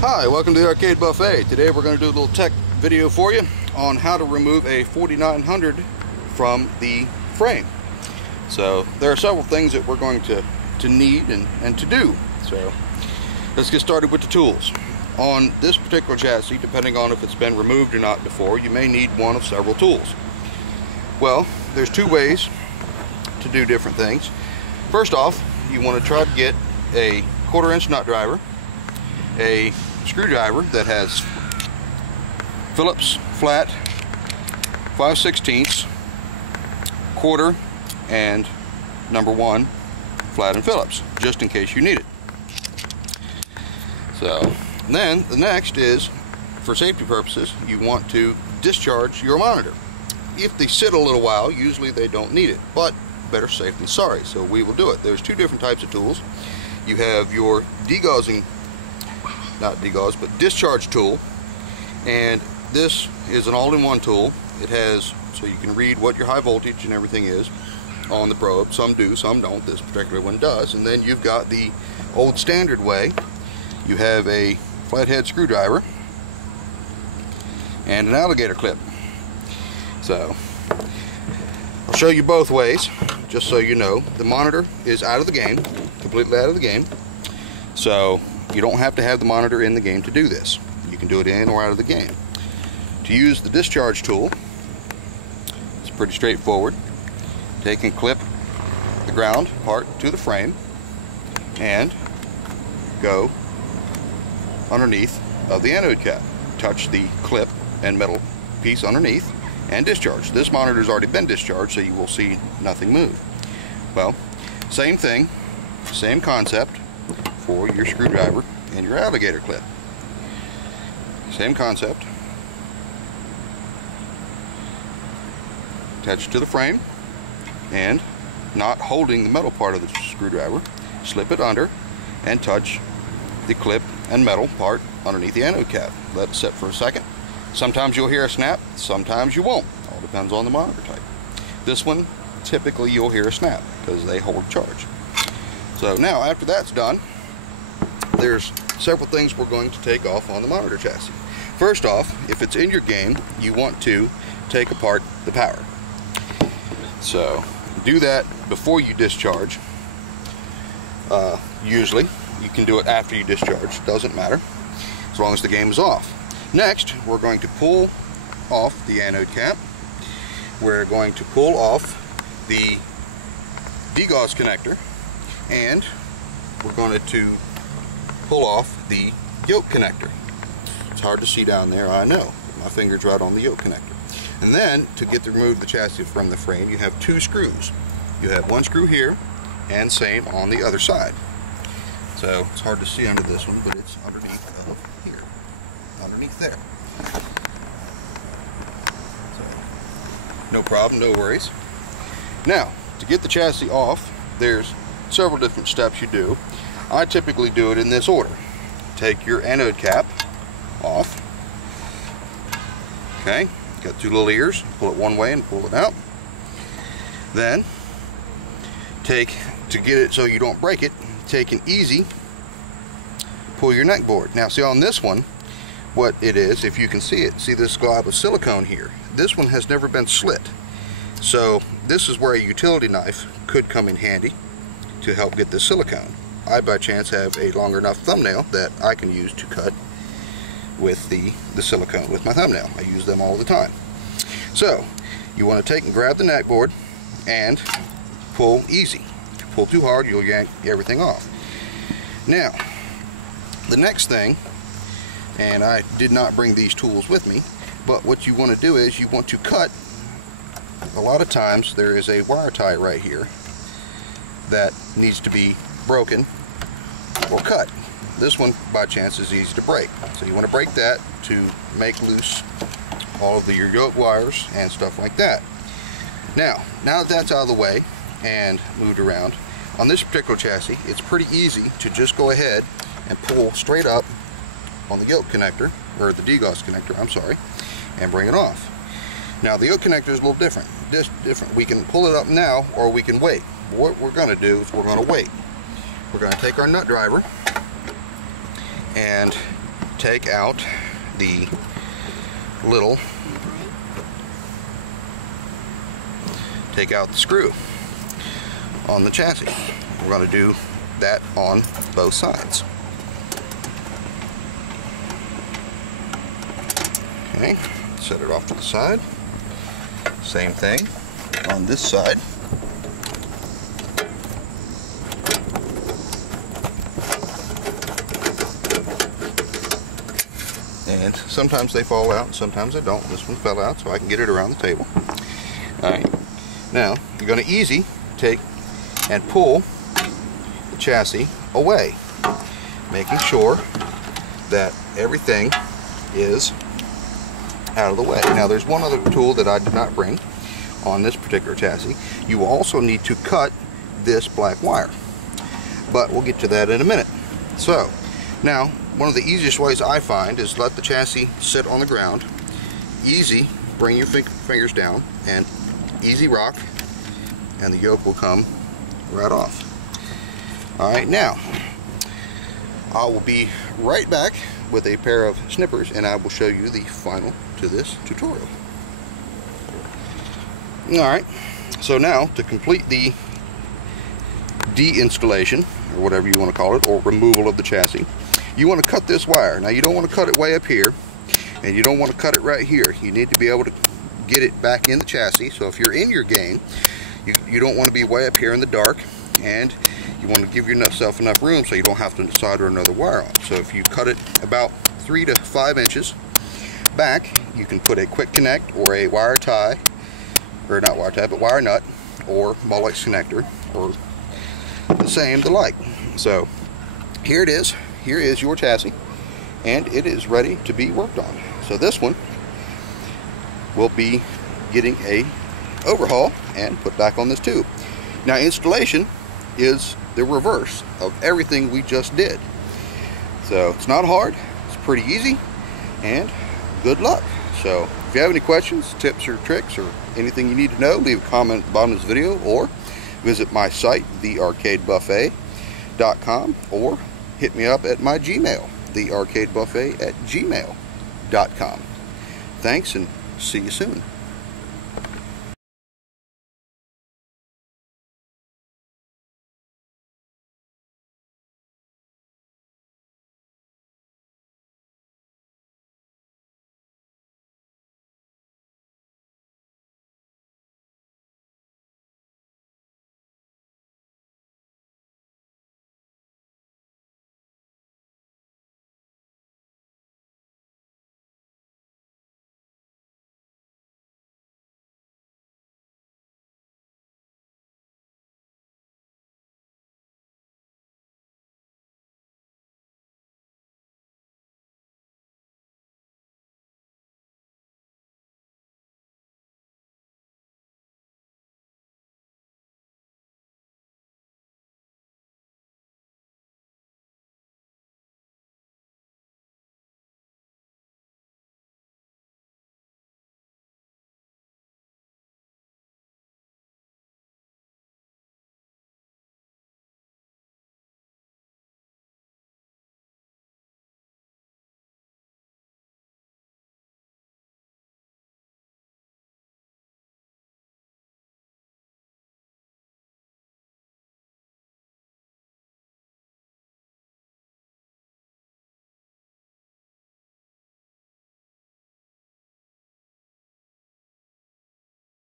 Hi, welcome to the Arcade Buffet. Today we're going to do a little tech video for you on how to remove a 4900 from the frame. So there are several things that we're going to need and to do. So let's get started with the tools. On this particular chassis, depending on if it's been removed or not before, you may need one of several tools. Well, there's two ways to do different things. First off, you want to try to get a 1/4-inch nut driver, a screwdriver that has Phillips flat 5/16, 1/4, and number 1 flat and Phillips, just in case you need it. So then the next is, for safety purposes, you want to discharge your monitor. If they sit a little while, usually they don't need it, but better safe than sorry, so we will do it. There's two different types of tools. You have your discharge tool, and this is an all-in-one tool. It has, so you can read what your high voltage and everything is on the probe. Some do, some don't. This particular one does. And then you've got the old standard way. You have a flathead screwdriver and an alligator clip. So I'll show you both ways, just so you know. The monitor is out of the game, completely out of the game. So you don't have to have the monitor in the game to do this. You can do it in or out of the game. To use the discharge tool, it's pretty straightforward. Take and clip the ground part to the frame and go underneath of the anode cap. Touch the clip and metal piece underneath and discharge. This monitor has already been discharged, so you will see nothing move. Well, same thing, same concept for your screwdriver and your alligator clip. Same concept. Attach it to the frame and, not holding the metal part of the screwdriver, slip it under and touch the clip and metal part underneath the anode cap. Let it set for a second. Sometimes you'll hear a snap, sometimes you won't. All depends on the monitor type. This one, typically you'll hear a snap because they hold charge. So now, after that's done, there's several things we're going to take off on the monitor chassis. First off, if it's in your game, you want to take apart the power. So do that before you discharge. Usually you can do it after you discharge, doesn't matter, as long as the game is off. Next, we're going to pull off the anode cap. We're going to pull off the degauss connector, and we're going to pull off the yoke connector. It's hard to see down there, I know. My finger's right on the yoke connector. And then, to remove the chassis from the frame, you have two screws. You have one screw here, and same on the other side. So, it's hard to see under this one, but it's underneath of here. Underneath there. So, no problem, no worries. Now, to get the chassis off, there's several different steps you do. I typically do it in this order. Take your anode cap off. Okay, got two little ears. Pull it one way and pull it out. Then, to get it so you don't break it, take an easy, pull your neck board. Now see, on this one, what it is, if you can see it, see this glob of silicone here. This one has never been slit. So this is where a utility knife could come in handy to help get this silicone. I, by chance, have a long enough thumbnail that I can use to cut with the silicone with my thumbnail. I use them all the time. So you want to take and grab the neck board and pull easy. If you pull too hard, you'll yank everything off. Now, the next thing, and I did not bring these tools with me, but what you want to do is you want to cut. A lot of times there is a wire tie right here that needs to be broken or cut. This one, by chance, is easy to break. So you want to break that to make loose all of your yoke wires and stuff like that. Now that that's out of the way and moved around, on this particular chassis, it's pretty easy to just go ahead and pull straight up on the yoke connector, or the degauss connector, I'm sorry, and bring it off. Now the yoke connector is a little different. We can pull it up now, or we can wait. What we're going to do is we're going to wait. We're going to take our nut driver and take out the screw on the chassis. We're going to do that on both sides. Okay, set it off to the side. Same thing on this side. And sometimes they fall out, sometimes they don't. This one fell out, so I can get it around the table. Alright, now you're going to easy take and pull the chassis away, making sure that everything is out of the way. Now there's one other tool that I did not bring on this particular chassis. You will also need to cut this black wire, but we'll get to that in a minute. So now one of the easiest ways I find is let the chassis sit on the ground. Easy, bring your fingers down and easy rock, and the yoke will come right off. Alright, now I will be right back with a pair of snippers and I will show you the final to this tutorial. Alright, so now to complete the de-installation, or whatever you want to call it, or removal of the chassis, you want to cut this wire. Now you don't want to cut it way up here, and you don't want to cut it right here. You need to be able to get it back in the chassis. So if you're in your game, you don't want to be way up here in the dark, and you want to give yourself enough room so you don't have to solder another wire on. So if you cut it about 3 to 5 inches back, you can put a quick connect or a wire tie, or not wire tie, but wire nut, or Molex connector, or the like. So here it is. Here is your chassis, and it is ready to be worked on. So this one will be getting a overhaul and put back on this tube. Now installation is the reverse of everything we just did. So it's not hard, it's pretty easy, and good luck. So if you have any questions, tips or tricks, or anything you need to know, leave a comment at the bottom of this video, or visit my site, thearcadebuffet.com, or hit me up at my Gmail, thearcadebuffet@gmail.com. Thanks, and see you soon.